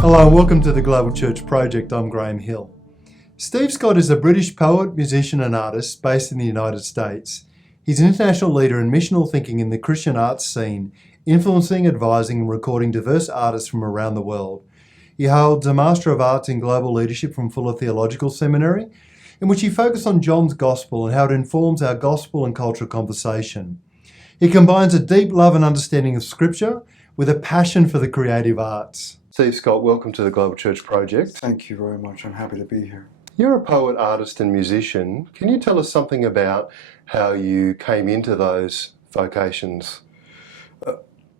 Hello and welcome to the Global Church Project. I'm Graham Hill. Steve Scott is a British poet, musician and artist based in the United States. He's an international leader in missional thinking in the Christian arts scene, influencing, advising and recording diverse artists from around the world. He holds a Master of Arts in Global Leadership from Fuller Theological Seminary, in which he focused on John's Gospel and how it informs our gospel and cultural conversation. He combines a deep love and understanding of Scripture with a passion for the creative arts. Steve Scott, welcome to the Global Church Project. Thank you very much. I'm happy to be here. You're a poet, artist and musician. Can you tell us something about how you came into those vocations?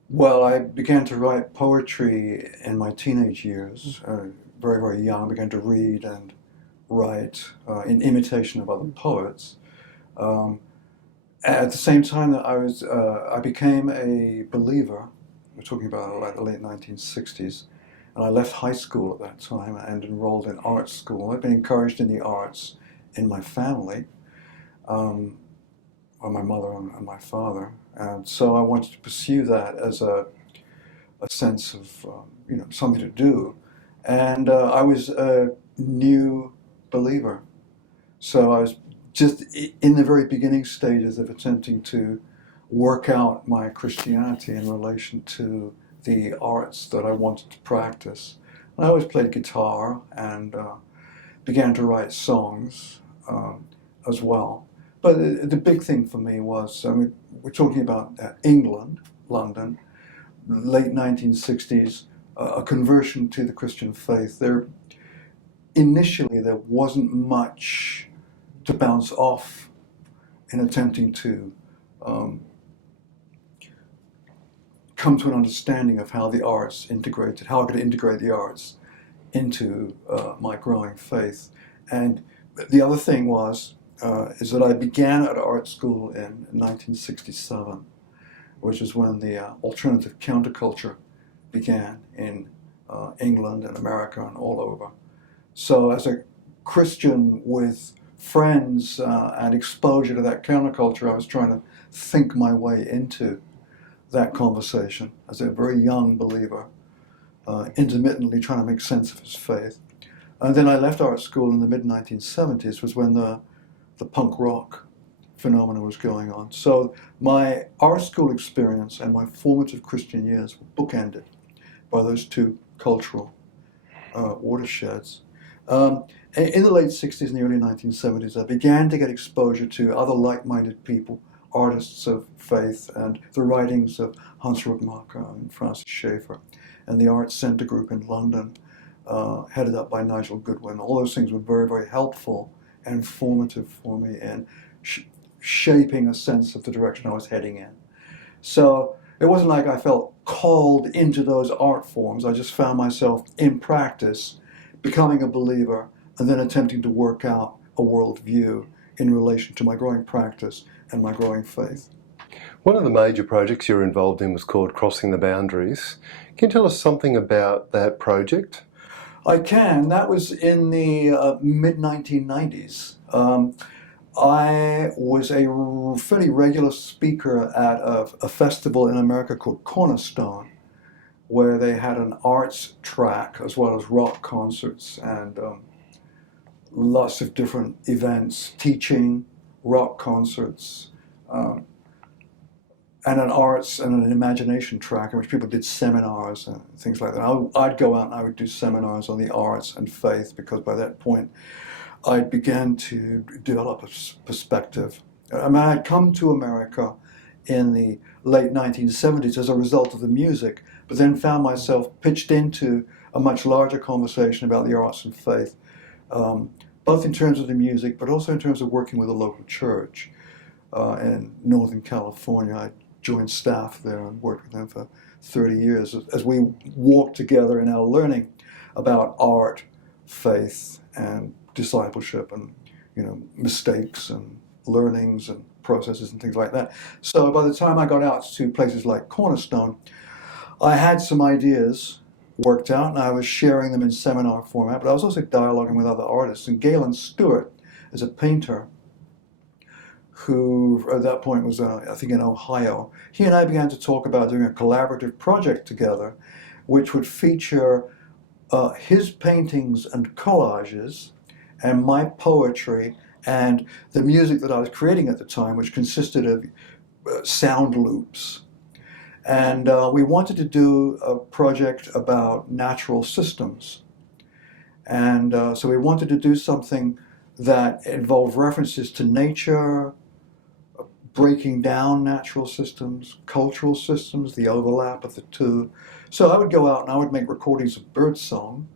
Well, I began to write poetry in my teenage years, very, very young. I began to read and write in imitation of other poets. At the same time that I became a believer. We're talking about like the late 1960s. And I left high school at that time and enrolled in art school. I'd been encouraged in the arts in my family, by my mother and my father. And so I wanted to pursue that as a sense of, something to do. And I was a new believer. So I was just in the very beginning stages of attempting to work out my Christianity in relation to the arts that I wanted to practice. And I always played guitar and began to write songs as well. But the big thing for me was, we're talking about England, London, late 1960s, a conversion to the Christian faith. Initially, there wasn't much to bounce off in attempting to come to an understanding of how the arts integrated, how I could integrate the arts into my growing faith. And the other thing is that I began at art school in 1967, which is when the alternative counterculture began in England and America and all over. So as a Christian with friends and exposure to that counterculture, I was trying to think my way into that conversation as a very young believer, intermittently trying to make sense of his faith. And then I left art school in the mid-1970s, was when the punk rock phenomenon was going on. So my art school experience and my formative Christian years were bookended by those two cultural watersheds. In the late 60s and the early 1970s, I began to get exposure to other like-minded people, artists of faith, and the writings of Hans Rockmacher and Francis Schaeffer, and the Art Centre Group in London, headed up by Nigel Goodwin. All those things were very, very helpful and formative for me in shaping a sense of the direction I was heading in. So it wasn't like I felt called into those art forms. I just found myself in practice becoming a believer and then attempting to work out a worldview in relation to my growing practice and my growing faith. One of the major projects you're involved in was called Crossing the Boundaries. Can you tell us something about that project? I can. That was in the mid-1990s. I was a fairly regular speaker at a festival in America called Cornerstone, where they had an arts track as well as rock concerts and lots of different events, teaching, rock concerts, and an arts and an imagination track in which people did seminars and things like that. I'd go out and I would do seminars on the arts and faith, because by that point I began to develop a perspective. I'd come to America in the late 1970s as a result of the music, but then found myself pitched into a much larger conversation about the arts and faith, both in terms of the music, but also in terms of working with a local church in Northern California. I joined staff there and worked with them for 30 years as we walked together in our learning about art, faith, and discipleship, and mistakes and learnings and processes and things like that. So by the time I got out to places like Cornerstone, I had some ideas worked out and I was sharing them in seminar format, but I was also dialoguing with other artists. And Galen Stewart is a painter who at that point was, I think, in Ohio. He and I began to talk about doing a collaborative project together, which would feature his paintings and collages and my poetry and the music that I was creating at the time, which consisted of sound loops. And we wanted to do a project about natural systems. And so we wanted to do something that involved references to nature, breaking down natural systems, cultural systems, the overlap of the two. So I would go out and I would make recordings of birdsong,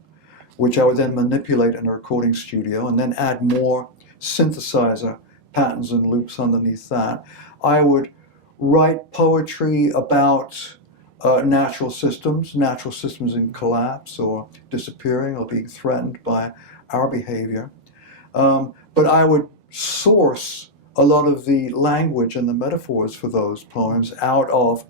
which I would then manipulate in a recording studio and then add more synthesizer patterns and loops underneath that. I would write poetry about natural systems in collapse or disappearing or being threatened by our behavior. But I would source a lot of the language and the metaphors for those poems out of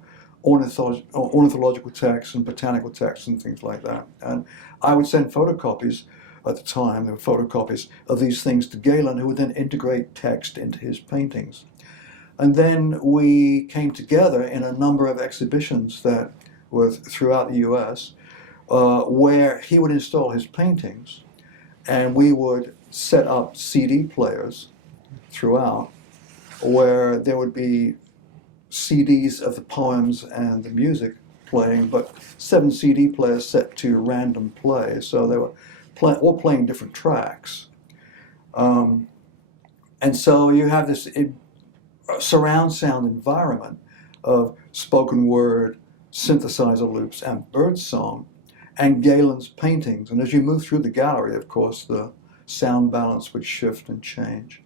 ornithological texts and botanical texts and things like that. And I would send photocopies at the time, there were photocopies of these things to Galen, who would then integrate text into his paintings. And then we came together in a number of exhibitions that were throughout the US, where he would install his paintings, and we would set up CD players throughout, where there would be CDs of the poems and the music playing, but 7 CD players set to random play, so they were all playing different tracks. And so you have this surround sound environment of spoken word, synthesizer loops, and birdsong, and Galen's paintings. And as you move through the gallery, of course, the sound balance would shift and change.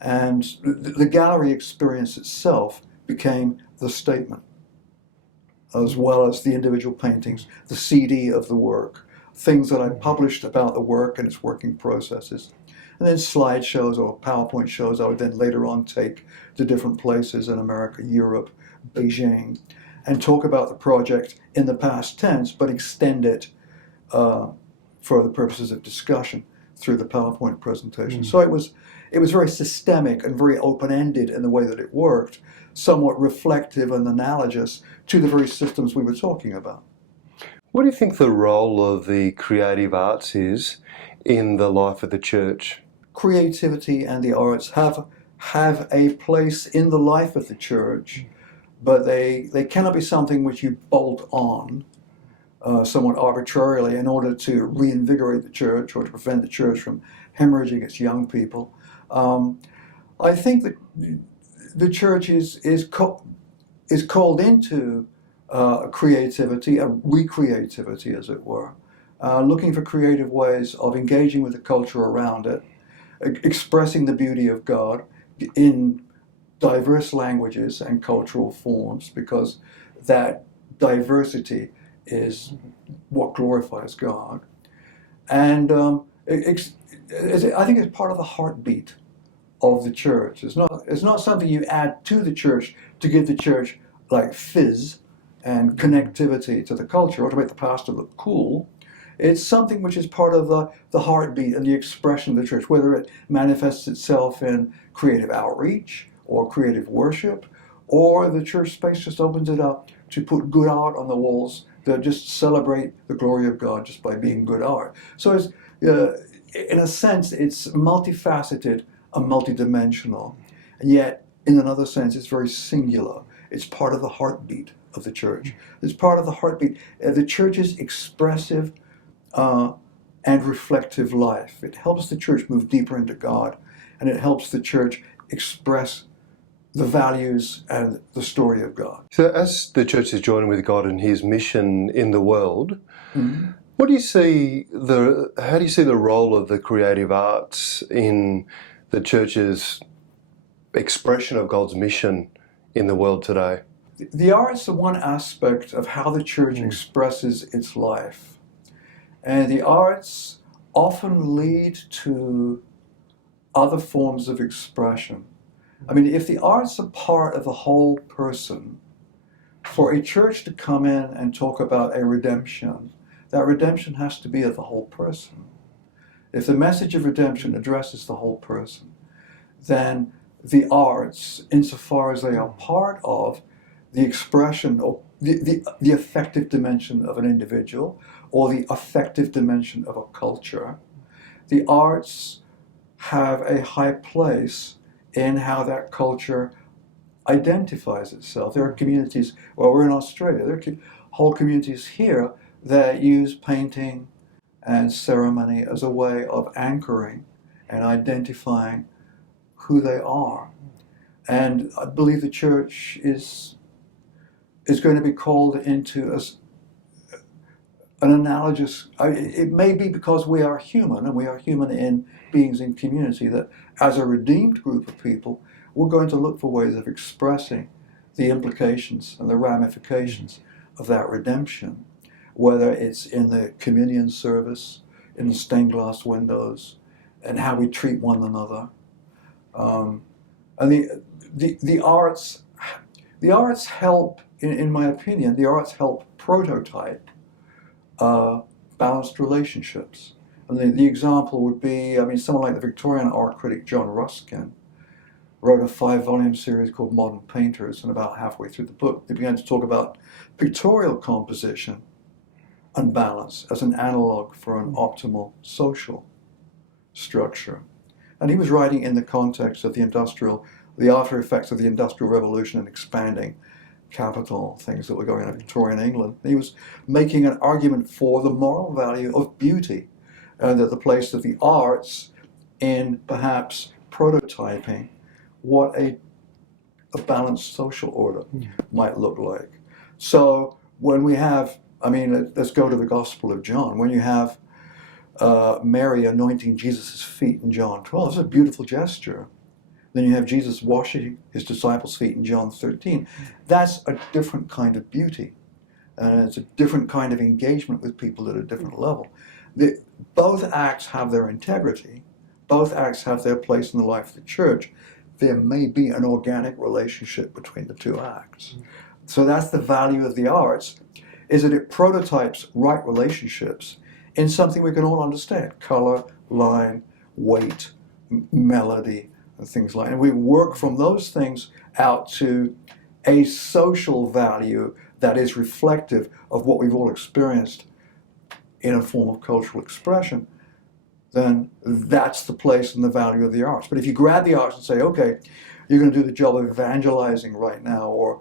And the gallery experience itself became the statement, as well as the individual paintings, the CD of the work, things that I published about the work and its working processes. And then slideshows or PowerPoint shows I would then later on take to different places in America, Europe, Beijing, and talk about the project in the past tense, but extend it for the purposes of discussion through the PowerPoint presentation. So it was very systemic and very open-ended in the way that it worked, somewhat reflective and analogous to the very systems we were talking about. What do you think the role of the creative arts is in the life of the church? Creativity and the arts have a place in the life of the church, but they cannot be something which you bolt on somewhat arbitrarily in order to reinvigorate the church or to prevent the church from hemorrhaging its young people. I think that the church is called into creativity, a recreativity, as it were, looking for creative ways of engaging with the culture around it, expressing the beauty of God in diverse languages and cultural forms, because that diversity is what glorifies God. And I think it's part of the heartbeat of the church. It's not something you add to the church to give the church like fizz and connectivity to the culture or to make the pastor look cool. It's something which is part of the heartbeat and the expression of the church, whether it manifests itself in creative outreach or creative worship, or the church space just opens it up to put good art on the walls that just celebrate the glory of God just by being good art. So it's, in a sense, it's multifaceted and multidimensional, and yet in another sense it's very singular. It's part of the heartbeat of the church. It's part of the heartbeat. The church's expressive and reflective life. It helps the church move deeper into God, and it helps the church express the values and the story of God. So as the church is joining with God in his mission in the world, how do you see the role of the creative arts in the church's expression of God's mission in the world today? The arts are one aspect of how the church expresses its life. And the arts often lead to other forms of expression. I mean, if the arts are part of the whole person, for a church to come in and talk about a redemption, that redemption has to be of the whole person. If the message of redemption addresses the whole person, then the arts, insofar as they are part of the expression or the affective dimension of an individual or the affective dimension of a culture, the arts have a high place in how that culture identifies itself. There are communities, well, we're in Australia, there are whole communities here that use painting and ceremony as a way of anchoring and identifying who they are. And I believe the church is going to be called into an analogous, it may be because we are human and we are human in beings in community, that as a redeemed group of people, we're going to look for ways of expressing the implications and the ramifications of that redemption, whether it's in the communion service, in the stained glass windows, and how we treat one another. And the arts help, in my opinion, the arts help prototype balanced relationships. And the example would be, someone like the Victorian art critic John Ruskin wrote a 5-volume series called Modern Painters, and about halfway through the book, they began to talk about pictorial composition and balance as an analog for an optimal social structure. And he was writing in the context of the after effects of the Industrial Revolution and expanding capital, things that were going on in Victorian England. He was making an argument for the moral value of beauty, and that the place of the arts in perhaps prototyping what a balanced social order might look like. So when we have, let's go to the Gospel of John. When you have Mary anointing Jesus' feet in John 12, it's a beautiful gesture. Then you have Jesus washing his disciples' feet in John 13. That's a different kind of beauty. And it's a different kind of engagement with people at a different level. Both acts have their integrity. Both acts have their place in the life of the church. There may be an organic relationship between the two acts. So that's the value of the arts, is that it prototypes right relationships in something we can all understand: color, line, weight, melody, and things like that. And we work from those things out to a social value that is reflective of what we've all experienced in a form of cultural expression. Then that's the place and the value of the arts. But if you grab the arts and say, okay, you're going to do the job of evangelizing right now, or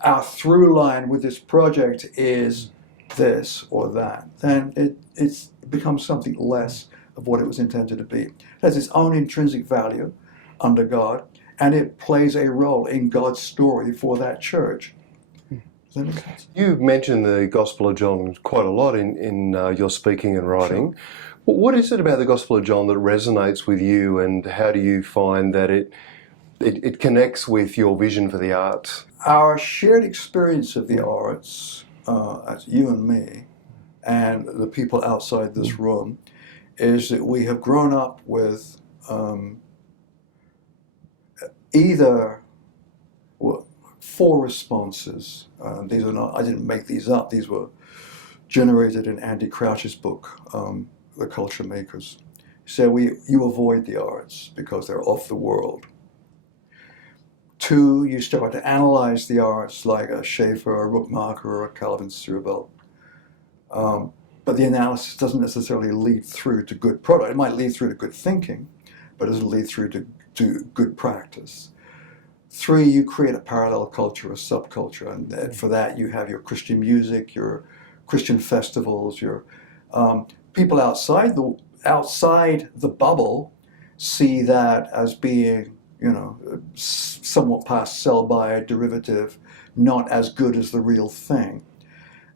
our through line with this project is this or that, then it becomes something less of what it was intended to be. It has its own intrinsic value under God, and it plays a role in God's story for that church. Does that make sense? You mentioned the Gospel of John quite a lot in your speaking and writing. Sure. What is it about the Gospel of John that resonates with you, and how do you find that it connects with your vision for the arts? Our shared experience of the arts, as you and me, and the people outside this room, is that we have grown up with either 4 responses. These are not, I didn't make these up, these were generated in Andy Crouch's book, The Culture Makers. He said, you avoid the arts because they're of the world. 2, you start to analyze the arts like a Schaeffer, a Rookmacher, or a Calvin Searle. But the analysis doesn't necessarily lead through to good product. It might lead through to good thinking, but it doesn't lead through to good practice. 3, you create a parallel culture, a subculture, and for that you have your Christian music, your Christian festivals, your people outside the bubble see that as being, somewhat past sell-by, derivative, not as good as the real thing.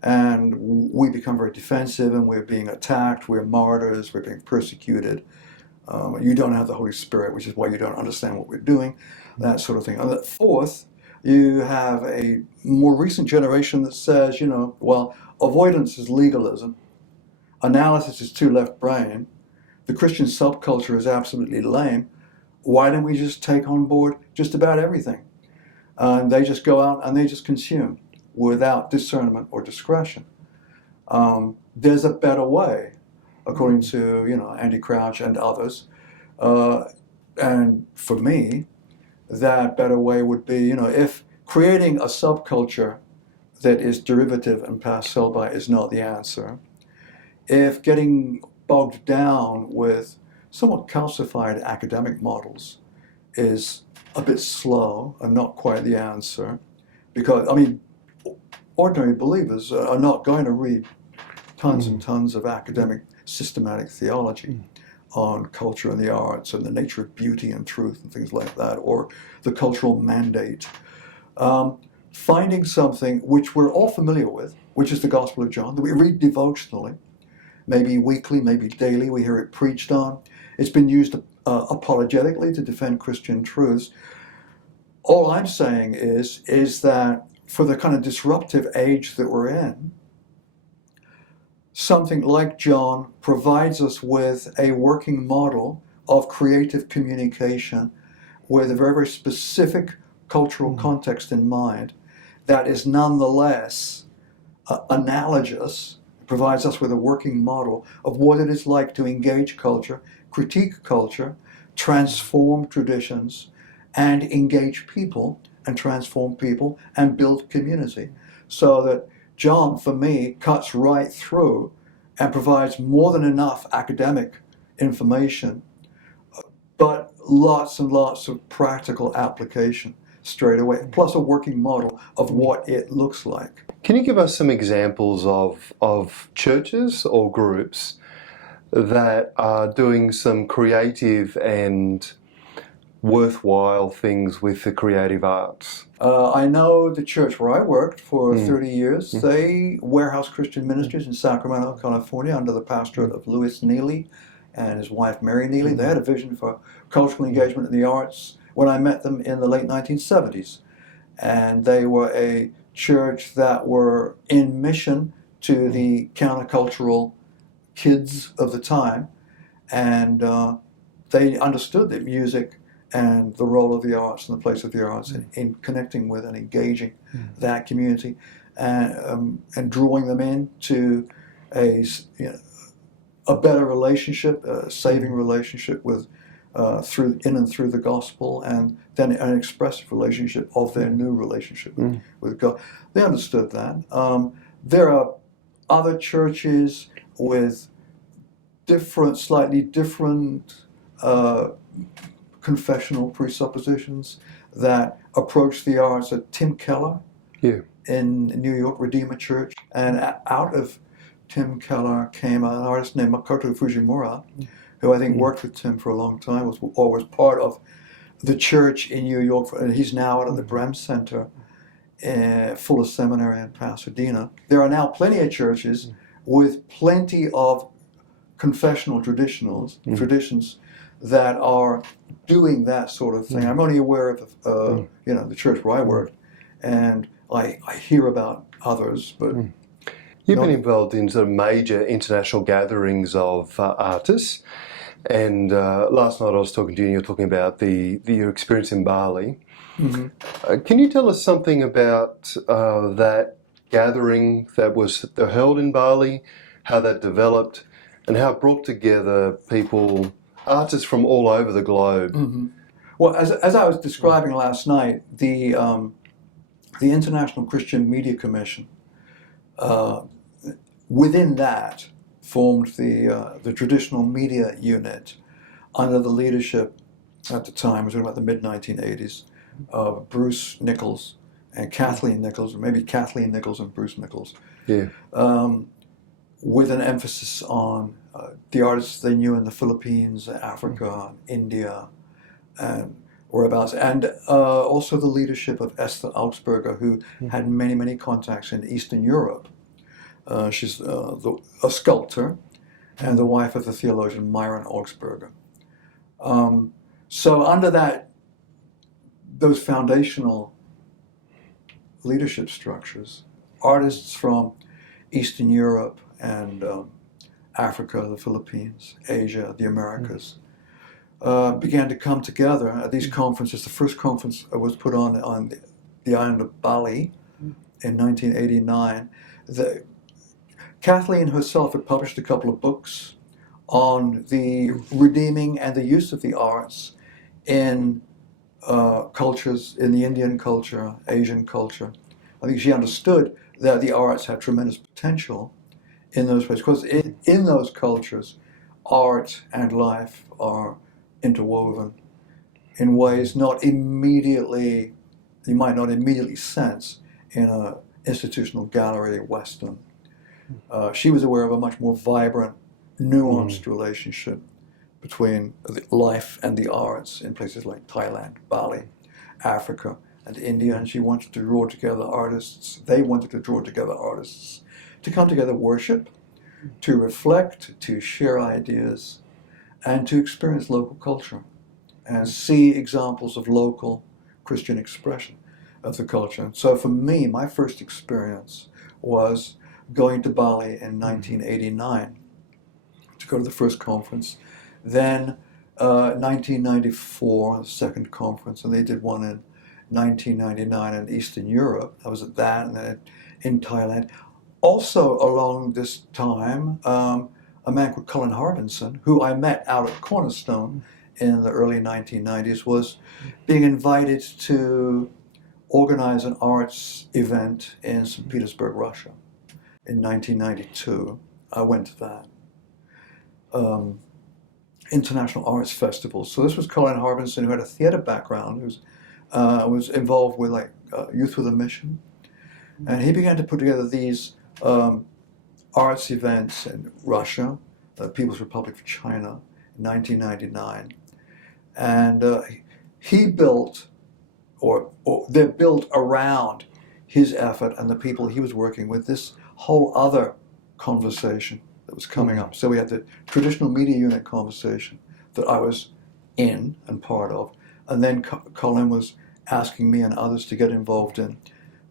And we become very defensive, and we're being attacked, we're martyrs, we're being persecuted. You don't have the Holy Spirit, which is why you don't understand what we're doing, that sort of thing. And 4th, you have a more recent generation that says, avoidance is legalism, analysis is too left brain, the Christian subculture is absolutely lame. Why don't we just take on board just about everything? And they just go out and they just consume without discernment or discretion. There's a better way, according to Andy Crouch and others. And for me, that better way would be, if creating a subculture that is derivative and passed sell by is not the answer, if getting bogged down with somewhat calcified academic models is a bit slow and not quite the answer, because, I mean, ordinary believers are not going to read tons and tons of academic systematic theology on culture and the arts and the nature of beauty and truth and things like that, or the cultural mandate. Finding something which we're all familiar with, which is the Gospel of John, that we read devotionally, maybe weekly, maybe daily, we hear it preached on. It's been used apologetically to defend Christian truths. All I'm saying is that for the kind of disruptive age that we're in, something like John provides us with a working model of creative communication with a very, very specific cultural context in mind that is nonetheless analogous, provides us with a working model of what it is like to engage culture, critique culture, transform traditions, and engage people and transform people and build community. So that John, for me, cuts right through and provides more than enough academic information, but lots and lots of practical application straight away, plus a working model of what it looks like. Can you give us some examples of churches or groups that are doing some creative and worthwhile things with the creative arts? I know the church where I worked for 30 years, they, Warehouse Christian Ministries in Sacramento, California, under the pastorate of Louis Neely and his wife Mary Neely, they had a vision for cultural engagement in the arts when I met them in the late 1970s. And they were a church that were in mission to the countercultural kids of the time, and they understood that music and the role of the arts and the place of the arts in connecting with and engaging that community, and drawing them into a better relationship, a saving relationship with through the gospel, and then an expressive relationship of their new relationship with God. They understood that. There are other churches with slightly different confessional presuppositions that approach the arts. Tim Keller in New York, Redeemer Church, and out of Tim Keller came an artist named Makoto Fujimura, who I think worked with Tim for a long time, was part of the church in New York, and he's now out of the Brehm Center, Fuller Seminary in Pasadena. There are now plenty of churches with plenty of confessional traditions that are doing that sort of thing. I'm only aware of the church where I worked, and I hear about others, but you've been involved in sort of major international gatherings of artists, and last night I was talking to you and you were talking about your experience in Bali. Can you tell us something about that gathering that was held in Bali, how that developed, and how it brought together people, artists from all over the globe? Well, as I was describing last night, the International Christian Media Commission, within that, formed the traditional media unit under the leadership at the time, it was about the mid-1980s, of Bruce Nichols and Kathleen Nichols, or maybe Kathleen Nichols and Bruce Nichols, with an emphasis on the artists they knew in the Philippines, Africa, India, and whereabouts, and also the leadership of Esther Augsburger, who had many, many contacts in Eastern Europe. She's a sculptor and the wife of the theologian Myron Augsburger. So under those foundational leadership structures, artists from Eastern Europe and Africa, the Philippines, Asia, the Americas, began to come together at these conferences. The first conference was put on the island of Bali in 1989. Kathleen herself had published a couple of books on the redeeming and the use of the arts in cultures, in the Indian culture, Asian culture, I think she understood that the arts had tremendous potential in those places, because in those cultures, art and life are interwoven in ways not immediately, you might not immediately sense in an institutional gallery Western. She was aware of a much more vibrant, nuanced relationship between life and the arts in places like Thailand, Bali, Africa, and India, and she wanted to draw together artists. They wanted to draw together artists to come together, worship, to reflect, to share ideas, and to experience local culture and see examples of local Christian expression of the culture. So for me, my first experience was going to Bali in 1989 to go to the first conference. Then 1994, the second conference, and they did one in 1999 in Eastern Europe. I was at that, and then in Thailand. Also along this time, a man called Colin Harbinson, who I met out at Cornerstone in the early 1990s, was being invited to organize an arts event in St. Petersburg, Russia in 1992. I went to that. International Arts Festival. So this was Colin Harbinson, who had a theater background, who was involved with Youth with a Mission. And he began to put together these arts events in Russia, the People's Republic of China, in 1999. And he built, or they're built around his effort and the people he was working with, this whole other conversation that was coming up. So we had the traditional media unit conversation that I was in and part of, and then Colin was asking me and others to get involved in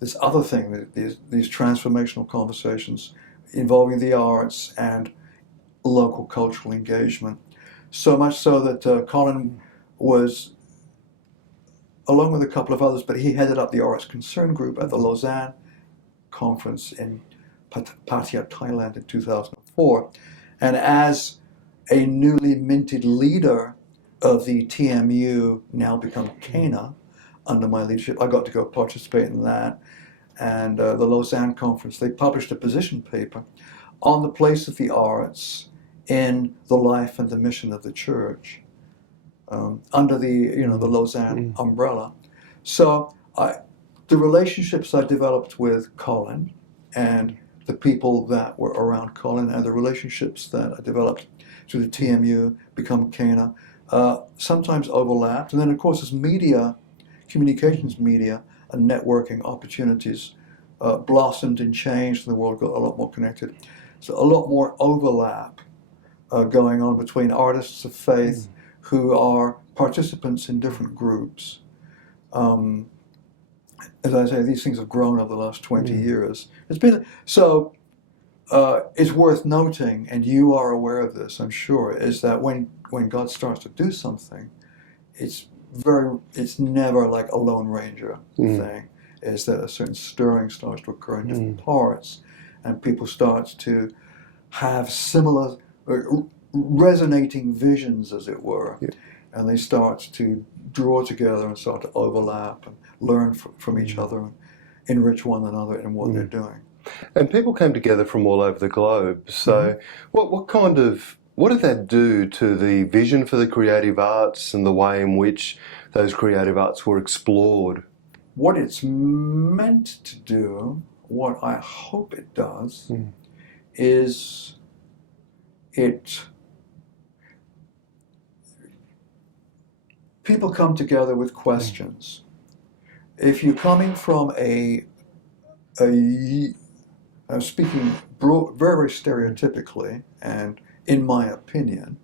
this other thing, these transformational conversations involving the arts and local cultural engagement. So much so that Colin was, along with a couple of others, but he headed up the Arts Concern Group at the Lausanne Conference in Pattaya, Thailand in 2004. And as a newly minted leader of the TMU, now become CANA, under my leadership, I got to go participate in that. And the Lausanne Conference, they published a position paper on the place of the arts in the life and the mission of the church, under the Lausanne umbrella. So the relationships I developed with Colin and the people that were around Colin, and the relationships that I developed through the TMU, become CANA, sometimes overlapped. And then, of course, as media, communications media, and networking opportunities blossomed and changed, and the world got a lot more connected. So a lot more overlap going on between artists of faith who are participants in different groups. As I say, these things have grown over the last 20 years. It's been so. It's worth noting, and you are aware of this, I'm sure, is that when God starts to do something, it's never like a Lone Ranger thing. Is that a certain stirring starts to occur in different parts, and people start to have similar, resonating visions, as it were, and they start to draw together and start to overlap and learn from each other and enrich one another in what they're doing. And people came together from all over the globe. So what did that do to the vision for the creative arts and the way in which those creative arts were explored? What it's meant to do, what I hope it does, is people come together with questions. If you're coming from I'm speaking very stereotypically, and in my opinion,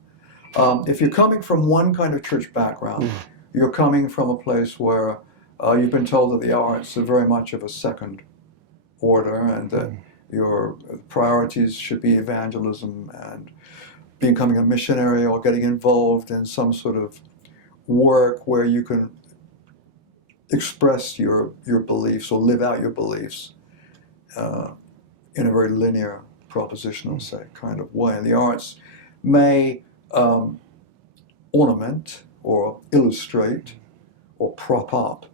if you're coming from one kind of church background, you're coming from a place where you've been told that the arts are very much of a second order, and that your priorities should be evangelism and becoming a missionary or getting involved in some sort of work where you can express your beliefs or live out your beliefs in a very linear, propositional, say, kind of way. And the arts may ornament or illustrate or prop up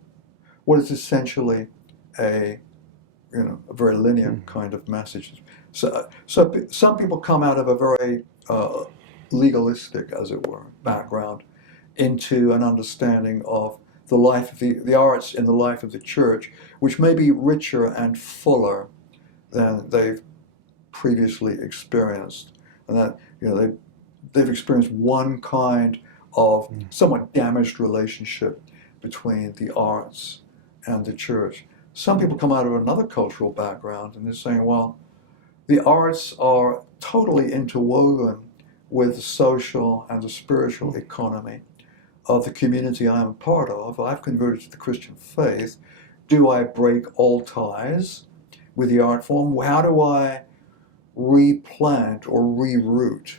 what is essentially a a very linear kind of message. So some people come out of a very legalistic, as it were, background into an understanding of the life of the arts in the life of the church, which may be richer and fuller than they've previously experienced, and that they've experienced one kind of somewhat damaged relationship between the arts and the church. Some people come out of another cultural background and they're saying, well, the arts are totally interwoven with the social and the spiritual economy of the community I am a part of. I've converted to the Christian faith. Do I break all ties with the art form? How do I replant or reroute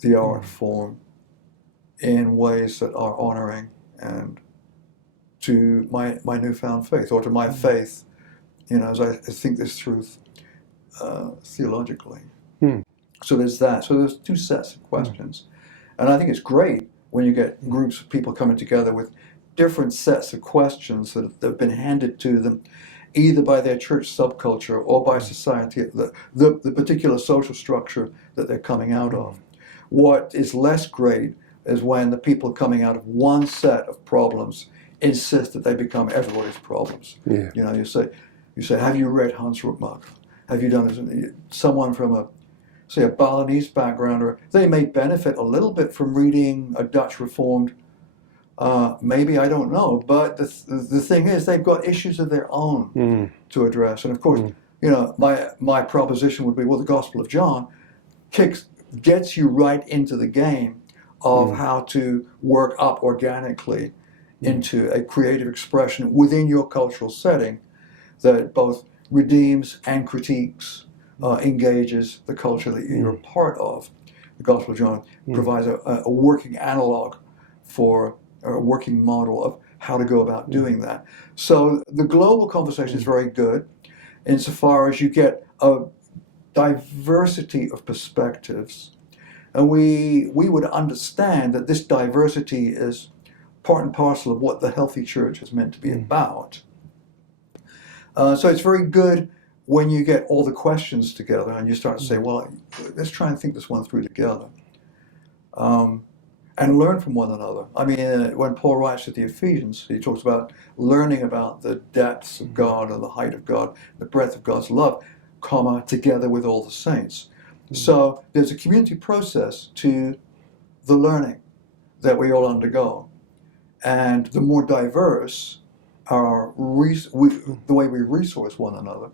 the art form in ways that are honoring and to my newfound faith, or to my faith, as I think this through theologically. So there's that. So there's two sets of questions. And I think it's great when you get groups of people coming together with different sets of questions that have been handed to them either by their church subculture or by society, the particular social structure that they're coming out of. What is less great is when the people coming out of one set of problems insist that they become everybody's problems. Yeah. You say, have you read Hans Ruckmark? Have you done this? Someone from a Balinese background, or they may benefit a little bit from reading a Dutch Reformed. Maybe, I don't know, but the thing is, they've got issues of their own to address. And of course, my proposition would be, well, the Gospel of John gets you right into the game of how to work up organically into a creative expression within your cultural setting that both redeems and critiques, engages the culture that you're a part of. The Gospel of John provides a working analog for a working model of how to go about doing that. So the global conversation is very good insofar as you get a diversity of perspectives. And we would understand that this diversity is part and parcel of what the healthy church is meant to be about. So it's very good when you get all the questions together and you start to say, well, let's try and think this one through together. And learn from one another. I mean, when Paul writes to the Ephesians, he talks about learning about the depths of God and the height of God, the breadth of God's love, together with all the saints. So there's a community process to the learning that we all undergo. And the more diverse the way we resource one another,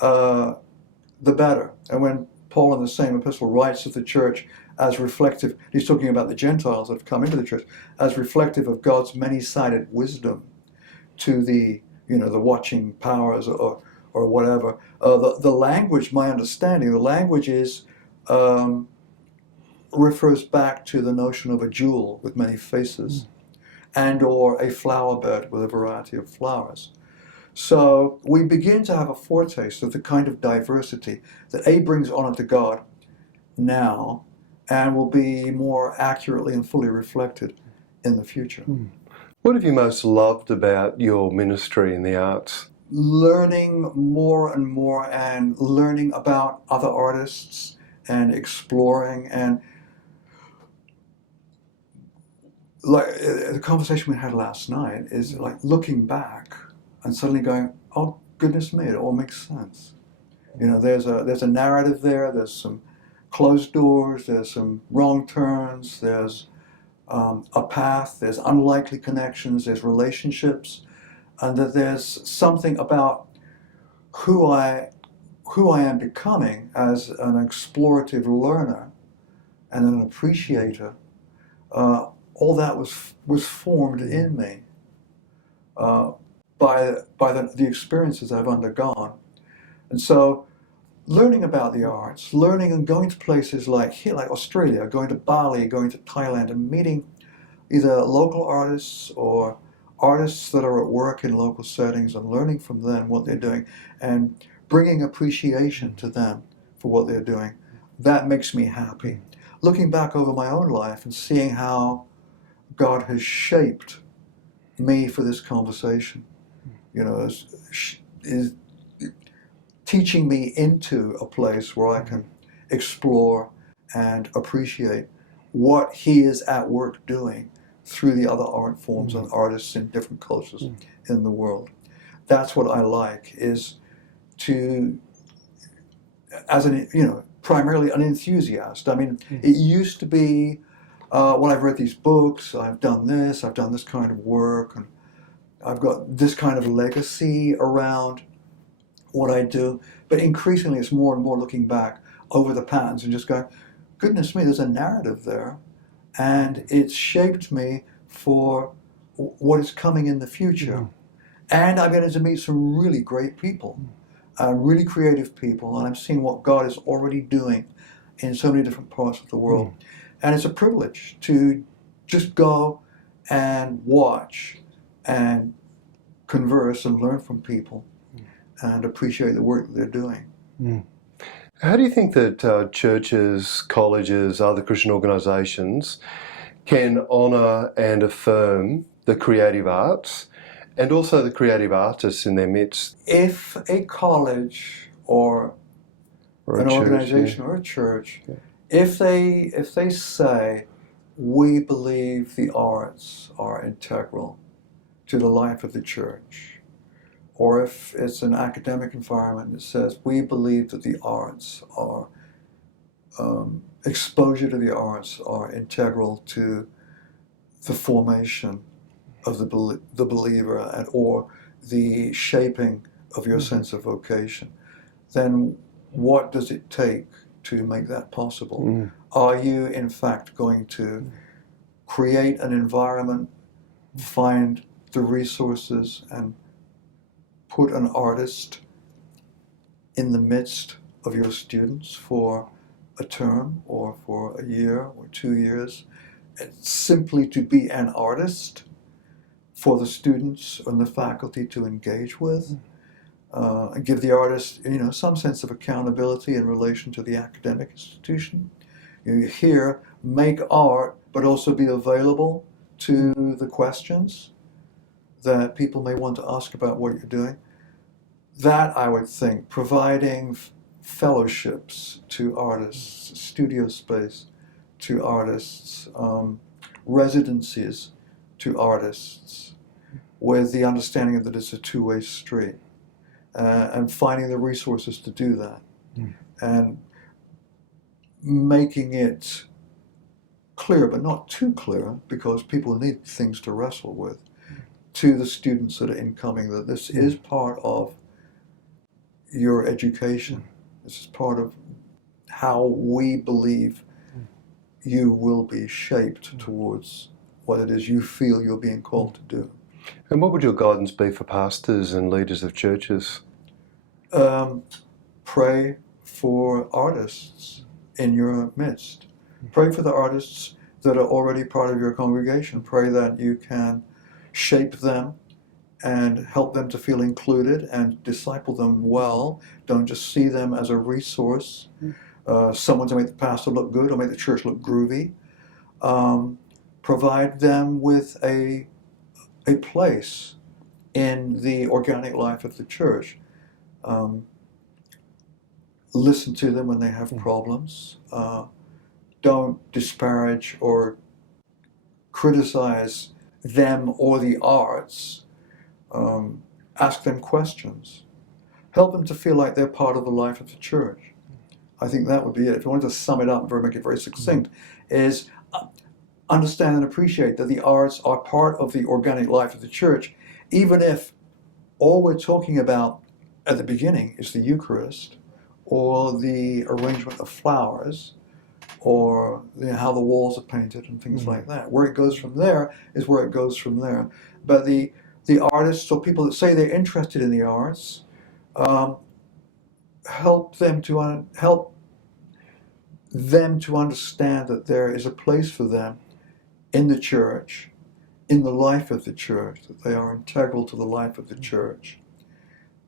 the better. And when Paul in the same epistle writes of the church as reflective, he's talking about the Gentiles that have come into the church, as reflective of God's many-sided wisdom to the watching powers or whatever. The language, my understanding, the language refers back to the notion of a jewel with many faces and or a flower bed with a variety of flowers. So we begin to have a foretaste of the kind of diversity that brings honor to God now and will be more accurately and fully reflected in the future. What have you most loved about your ministry in the arts? Learning more and more and learning about other artists and exploring, and like the conversation we had last night is like looking back and suddenly going, oh goodness me, it all makes sense. There's a narrative there, there's some closed doors, there's some wrong turns, there's a path, there's unlikely connections, there's relationships, and that there's something about who I am becoming as an explorative learner and an appreciator. All that was formed in me by the experiences I've undergone. And so learning about the arts, learning and going to places like Australia, going to Bali, going to Thailand, and meeting either local artists or artists that are at work in local settings and learning from them what they're doing and bringing appreciation to them for what they're doing, that makes me happy. Looking back over my own life and seeing how God has shaped me for this conversation, is teaching me into a place where I can explore and appreciate what he is at work doing through the other art forms and artists in different cultures in the world. That's what I like, is to, as an, primarily an enthusiast. I mean, it used to be, well, I've read these books, I've done this kind of work, and I've got this kind of legacy around what I do. But increasingly, it's more and more looking back over the patterns and just going, goodness me, there's a narrative there, and it's shaped me for what is coming in the future. And I've been to meet some really great people, really creative people, and I'm seeing what God is already doing in so many different parts of the world. And it's a privilege to just go and watch and converse and learn from people and appreciate the work that they're doing. How do you think that churches, colleges, other Christian organisations can honour and affirm the creative arts and also the creative artists in their midst? If a college or an organisation or a church, if they say, we believe the arts are integral to the life of the church, or if it's an academic environment that says, we believe that the arts are, exposure to the arts are integral to the formation of the believer and or the shaping of your sense of vocation, then what does it take to make that possible? Are you in fact going to create an environment, find the resources, and put an artist in the midst of your students for a term or for a year or 2 years, simply to be an artist for the students and the faculty to engage with, and give the artist, some sense of accountability in relation to the academic institution. Here, make art, but also be available to the questions that people may want to ask about what you're doing. That, I would think, providing fellowships to artists, studio space to artists, residencies to artists, with the understanding that it's a two-way street, and finding the resources to do that, and making it clear, but not too clear, because people need things to wrestle with, to the students that are incoming, that this is part of your education. This is part of how we believe you will be shaped towards what it is you feel you're being called to do. And what would your guidance be for pastors and leaders of churches? Pray for artists in your midst. Pray for the artists that are already part of your congregation. Pray that you can shape them and help them to feel included and disciple them well. Don't just see them as a resource, someone to make the pastor look good or make the church look groovy. Provide them with a place in the organic life of the church. Listen to them when they have problems. Don't disparage or criticize them or the arts. Ask them questions. Help them to feel like they're part of the life of the church. I think that would be it. If you wanted to sum it up and make it very succinct, is understand and appreciate that the arts are part of the organic life of the church, even if all we're talking about at the beginning is the Eucharist, or the arrangement of flowers, or how the walls are painted and things like that. Where it goes from there is where it goes from there. But the artists or people that say they're interested in the arts, help them to understand that there is a place for them in the church, in the life of the church, that they are integral to the life of the church,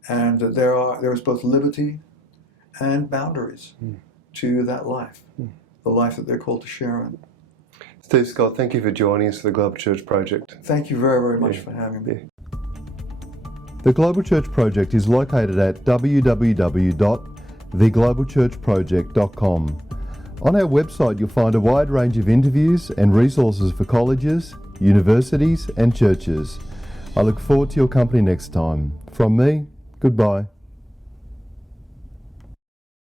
and that there is both liberty and boundaries to that life, the life that they're called to share in. Steve Scott, thank you for joining us for the Global Church Project. Thank you very, very much for having me. The Global Church Project is located at www.theglobalchurchproject.com. On our website you'll find a wide range of interviews and resources for colleges, universities and churches. I look forward to your company next time. From me, goodbye.